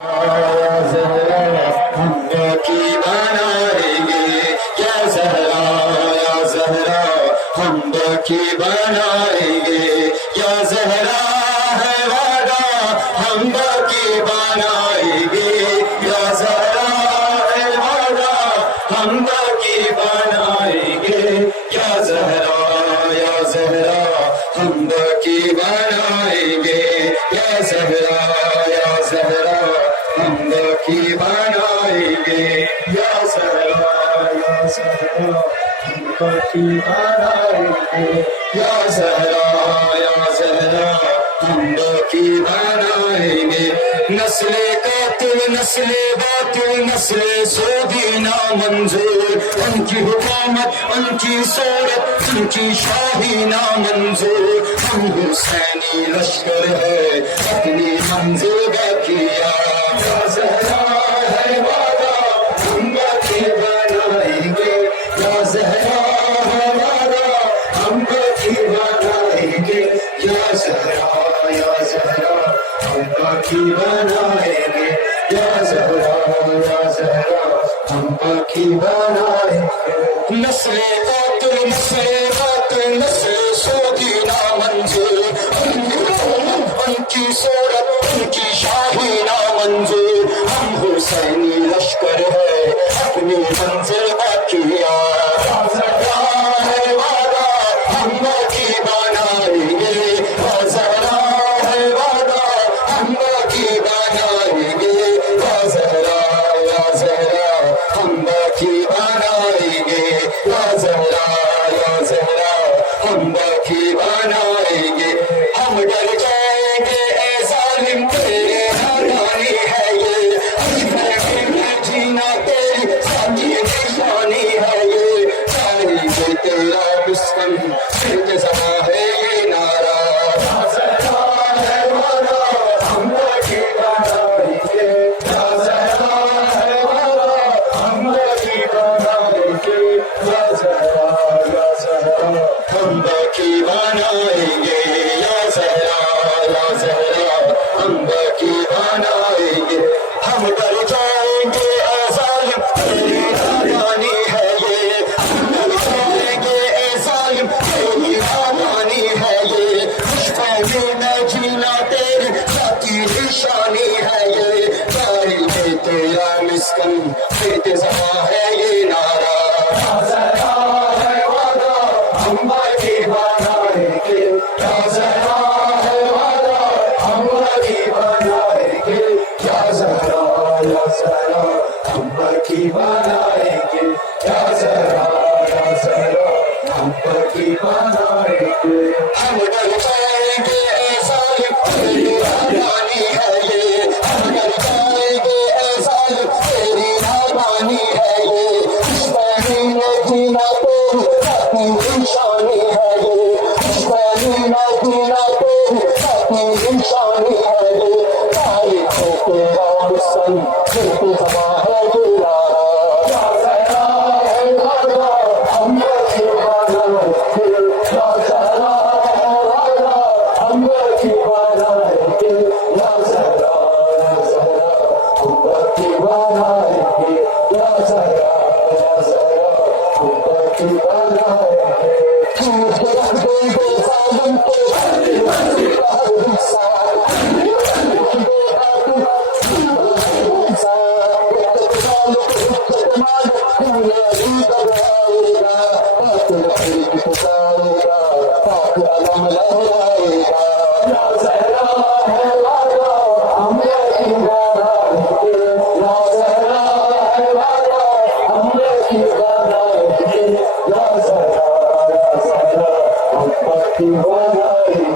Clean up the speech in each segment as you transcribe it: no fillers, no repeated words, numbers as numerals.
की बनाएंगे या ज़हरा है वादा हम की बनाएंगे या ज़हरा है वादा हम की बनाएंगे या ज़हरा हम की बनाएंगे या ज़हरा हम की बनाएंगे या ज़हरा की बनाएंगे या ज़हरा हम की बनाएंगे। नस्ले कातिल नस्ले बातिल नस्ले सोदी ना मंजूर उनकी हुकूमत उनकी सूरत उनकी शाही ना मंजूर हम हुसैनी लश्कर है अपनी मंजिल का किया या ज़हरा है वादा हम की बनाएंगे या ज़हरा की बनाएंगे या ज़हरा हम की बनाएंगे। नस्ले कातिल नस्ले बातिल नस्ले सोदी ना मंजूर उनकी सूरत उनकी शाही ना मंजूर हम हुसैनी लश्कर है अपनी मंजिल का किया या ज़हरा है वादा हम की बनाएंगे या ज़हरा है वादा हम की बनाएंगे या ज़हरा हम की बनाएंगे या ज़हरा हम की बनाएंगे। हम डर जाएंगे ए ज़ालिम तेरे नादानी है ये जीना तेरी साथी निशानी है ये चाहिए तेरा दुश्मन फिर ज़मा है ये नारा या ज़हरा है वादा हम की बनाएंगे या ज़हरा है वादा हम की बनाएंगे या ज़हरा हम की बनाएंगे या ज़हरा हम की बनाएंगे। हम डर जाएंगे ए ज़ालिम तेरी नादानी है ये हम डर जाएंगे ए ज़ालिम तेरी नादानी है ये खुशफहमी में जीना तेरी साथी निशानी है ये चाहिए तेरा मिस्कन फिर ज़मा है ये नारा या ज़हरा है वादा हम की बनाएंगे या ज़हरा है वादा हम की बनाएंगे या ज़हरा हम की बनाएंगे या ज़हरा हम की बनाएंगे। हम डर जाएंगे ए ज़ालिम तेरी नादानी है ये हम डर जाएंगे ए ज़ालिम तेरी नादानी है ये खुशबू में जीना तेरी अपनी निशानी है ये खुशबू में जीना तेरी अपनी निशानी है ये चाहिए तेरा दुश्मन फिर ज़मा है ये नारा या ज़हरा है वादा हम की बनाएंगे या ज़हरा है वादा हम की बनाएंगे या ज़हरा हम की बनाएंगे या ज़हरा हम की बनाएंगे।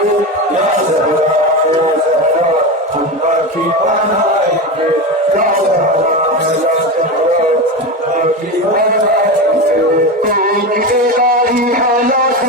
या ज़हरा या ज़हरा हम बाकी बनाएंगे या ज़हरा या ज़हरा हम बाकी बनाएंगे कोई बेदारी है लाख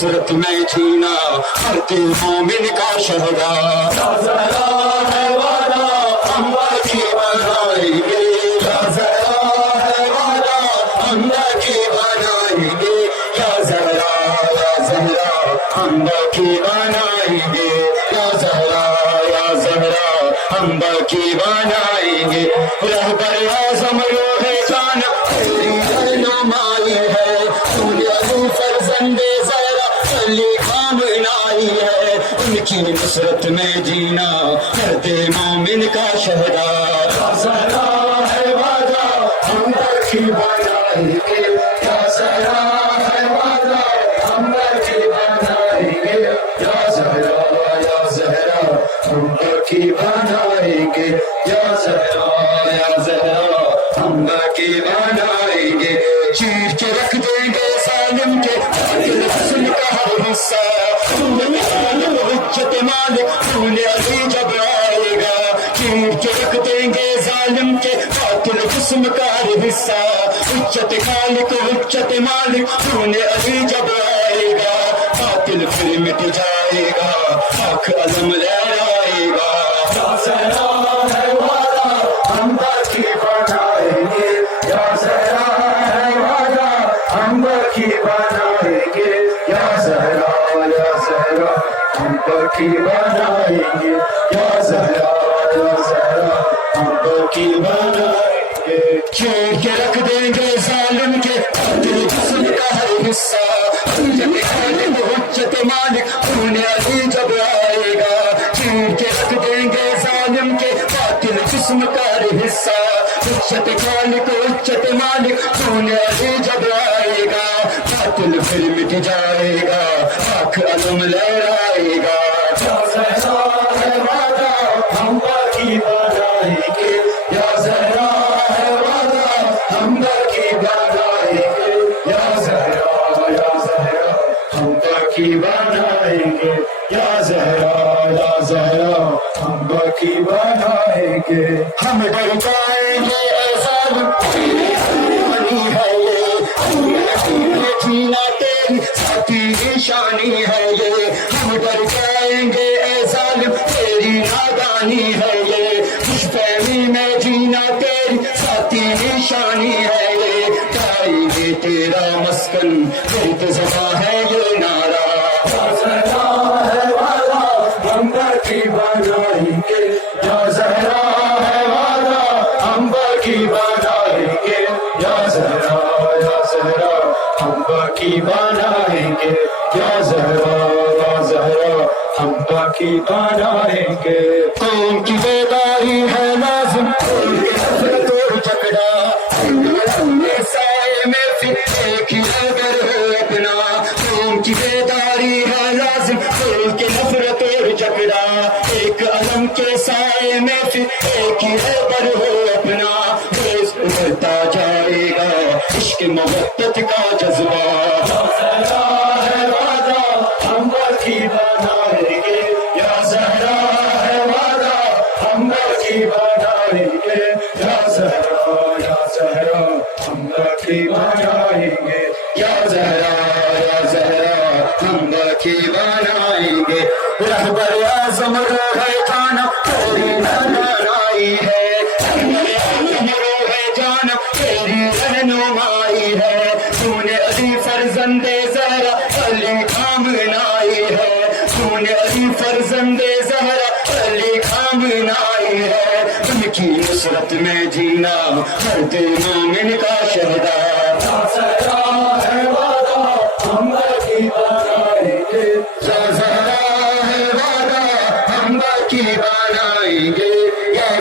नुसरत में जीना हर दिल मोमिन का शहदा है वादा हम बाकी बनाएंगे या ज़रा है वादा हम बाकी बनाएंगे या ज़रा हम बाकी बनाएंगे या ज़रा हम बाकी बनाएंगे रहबर आज़म रोहे जान तेरी रहनुमाई है तूने फरज़ंदे उनकी नुसरत में जीना हर दिल मोमिन का शहदा है वादा हम बाकी बनाएंगे या ज़रा है वादा हम बाकी बनाएंगे या ज़रा हम बाकी बनाएंगे या ज़रा हम बाकी हिस्सा इज्जत मालिक तूने अली जब आएगा चीर के रख देंगे जालिम के कातिल जिस्म का हिस्सा इज्जत मालिक तूने अली जब आएगा कातिल फिर मिट जाएगा आँख अलम लहराएगा या ज़हरा है वादा हम बरखी बनाएंगे या ज़हरा है वादा हम बरखी बनाएंगे या ज़हरा हम बरखी बनाएंगे या ज़हरा हम बरखी बनाएंगे चीर के रख देंगे जालिम के कातिल जिस्म का हर हिस्सा इज्जत मालिक तूने अली जब आएगा चीर के रख देंगे जालिम के कातिल जिस्म का हर हिस्सा इज्जत मालिक तूने अली जब आएगा कातिल फिर मिट जाएगा आँख अलम लहराएगा या ज़हरा है वादा हम बरखी बनाएंगे या ज़हरा है वादा हम बरखी बनाएंगे या ज़हरा हम बरखी बनाएंगे या ज़हरा हम बरखी बनाएंगे हम डर जाएंगे ऐसा बनी है ये जीना तेरी साथी निशानी है ये हम डर जाएंगे ऐसा तेरी नादानी है ये खुशफहमी में जीना तेरी साथी निशानी है ये पाएंगे तेरा मस्कन इंतज़ाम है ये नारा हम बरखी बनाएंगे या ज़हरा है वादा हम बरखी बनाएंगे या ज़हरा हम बरखी बनाएंगे या ज़हरा हम बरखी बनाएंगे कौम की बेदारी है लाजिम तो झगड़ा साए में फिर एक ही अगर हो अपना कौम की बेदारी है लाजिम के नफरत और झगड़ा एक अलम के साए में फिर एक ही अगर हो अपना देश उभरता जाएगा इश्क मोहब्बत का जज्बा है वादा हम बरखी बनाएंगे या ज़हरा है वादा हम बरखी बनाएंगे या ज़हरा हम बरखी बनाएंगे या ज़हरा हम बरखी बनाएंगे रहबर आज़म है जाना तेरी रहनुमाई है जाना तेरी रहनुमाई है तूने अली फरजंदे ज़हरा अली खामनाई है तूने अली फरजंदे ज़हरा अली खामनाई है उनकी नुसरत में जीना हर दिल मोमिन का शहदा है वादा हम बरखी बनाएंगे ज़हरा है वादा हम बरखी बनाएंगे